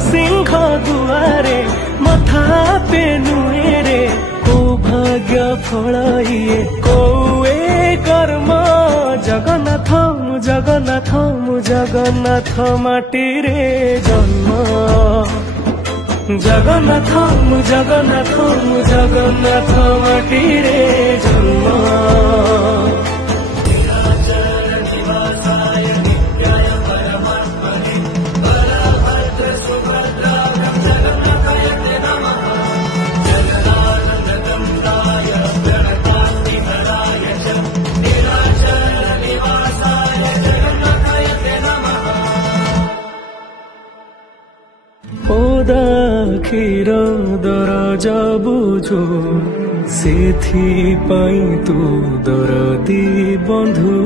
सिंह दुआरे मथा पे नुएरे को भाग्य फल इए कोए कर्म जगन्नाथ जगन्नाथ जगन्नाथ माटी रे जन्म जगन्नाथ जगन्नाथ जगन्नाथ माटी रे जन्म क्षीर दरज बुझो सेथि पाई तू दरदी बंधु।